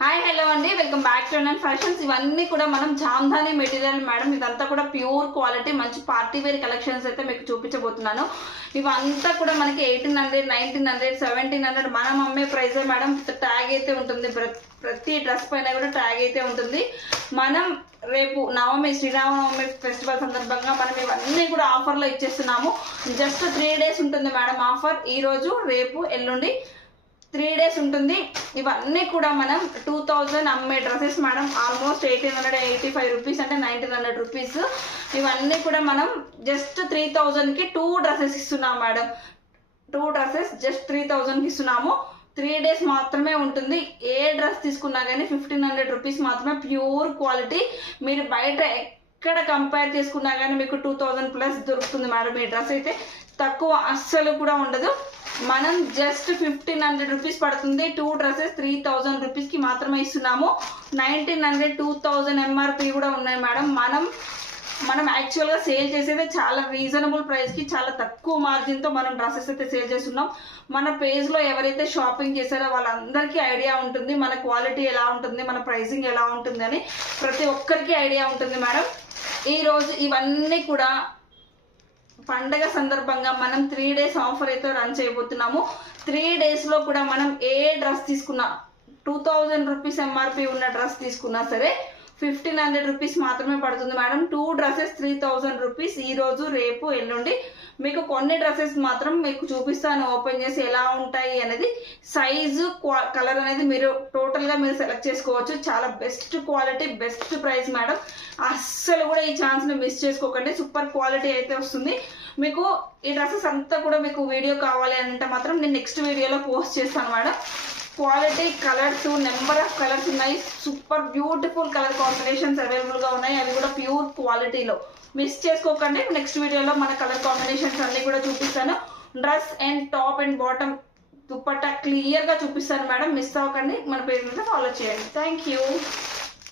Hi hello అండి, welcome back to Anant fashions. ఇవన్నీ కూడా మనం జామ్దాని మెటీరియల్ మేడం. ఇదంతా కూడా ప్యూర్ క్వాలిటీ మంచి పార్టీ వేర్ కలెక్షన్స్ అయితే మీకు చూపించబోతున్నాను. ఇవంతా కూడా మనకి 1800, 1900, 1700 మనం అమ్మే ప్రైజే మేడం. ట్యాగ్ అయితే ఉంటుంది, ప్రతి డ్రెస్ పైన కూడా ట్యాగ్ అయితే ఉంటుంది. మనం రేపు నవమి, శ్రీరామనవమి ఫెస్టివల్ సందర్భంగా మనం ఇవన్నీ కూడా ఆఫర్లో ఇచ్చేస్తున్నాము. జస్ట్ 3 days ఉంటుంది మేడం ఆఫర్. ఈరోజు, రేపు, ఎల్లుండి 3 days ఉంటుంది. ఇవన్నీ కూడా మనం 2000 అమ్మే డ్రెస్సెస్ మేడం. ఆల్మోస్ట్ 1885 రూపీస్ అంటే 1900 రూపీస్. ఇవన్నీ కూడా మనం జస్ట్ 3000కి 2 డ్రెస్సెస్ ఇస్తున్నాం మేడం. 2 డ్రెస్సెస్ జస్ట్ 3000కి ఇస్తున్నాము. 3 days మాత్రమే ఉంటుంది. ఏ డ్రెస్ తీసుకున్నా కానీ 1500 రూపీస్ మాత్రమే. Pure quality. మీరు బయట ఎక్కడ కంపేర్ చేసుకున్నా కానీ మీకు 2000+ దొరుకుతుంది మేడం. ఈ డ్రెస్ అయితే తక్కువ అస్సలు కూడా ఉండదు. మనం జస్ట్ 1500 రూపీస్ పడుతుంది. 2 డ్రెస్సెస్ 3000 రూపీస్కి మాత్రమే ఇస్తున్నాము. 1900, 2000 ఎంఆర్పి కూడా ఉన్నాయి మేడం. మనం యాక్చువల్గా సేల్ చేసేది చాలా రీజనబుల్ ప్రైస్కి, చాలా తక్కువ మార్జిన్తో మనం డ్రెస్సెస్ అయితే సేల్ చేస్తున్నాం. మన పేజ్లో ఎవరైతే షాపింగ్ చేశారో వాళ్ళందరికీ ఐడియా ఉంటుంది మన క్వాలిటీ ఎలా ఉంటుంది, మన ప్రైసింగ్ ఎలా ఉంటుంది అని ప్రతి ఒక్కరికి ఐడియా ఉంటుంది మేడం. ఈరోజు ఇవన్నీ కూడా పండగ సందర్భంగా మనం 3 days ఆఫర్ అయితే రన్ చేయబోతున్నాము. 3 daysలో కూడా మనం ఏ డ్రెస్ తీసుకున్నా 2000 రూపీస్ ఎంఆర్పి ఉన్న డ్రెస్ తీసుకున్నా సరే 1500 రూపీస్ మాత్రమే పడుతుంది మేడం. 2 dresses 3000 rupees. ఈరోజు, రేపు, ఎల్లుండి మీకు కొన్ని డ్రెస్సెస్ మాత్రం మీకు చూపిస్తాను ఓపెన్ చేసి ఎలా ఉంటాయి అనేది. సైజు, కలర్ అనేది మీరు టోటల్గా మీరు సెలెక్ట్ చేసుకోవచ్చు. చాలా best quality, best price madam. అస్సలు కూడా ఈ ఛాన్స్ని మిస్ చేసుకోకండి. సూపర్ క్వాలిటీ అయితే వస్తుంది మీకు. ఈ డ్రెస్సెస్ అంతా కూడా మీకు వీడియో కావాలి అంటే మాత్రం నేను నెక్స్ట్ వీడియోలో పోస్ట్ చేస్తాను madam. Quality, colours, number of colours ఉన్నాయి. సూపర్ బ్యూటిఫుల్ కలర్ కాంబినేషన్స్ అవైలబుల్గా ఉన్నాయి. అవి కూడా ప్యూర్ క్వాలిటీలో. మిస్ చేసుకోకండి. నెక్స్ట్ వీడియోలో మన కలర్ కాంబినేషన్స్ అన్నీ కూడా చూపిస్తాను. Dress and top and bottom dupatta క్లియర్గా చూపిస్తాను మేడం. మిస్ అవ్వకండి. మన పేజ్ మీద ఫాలో చేయండి. Thank you.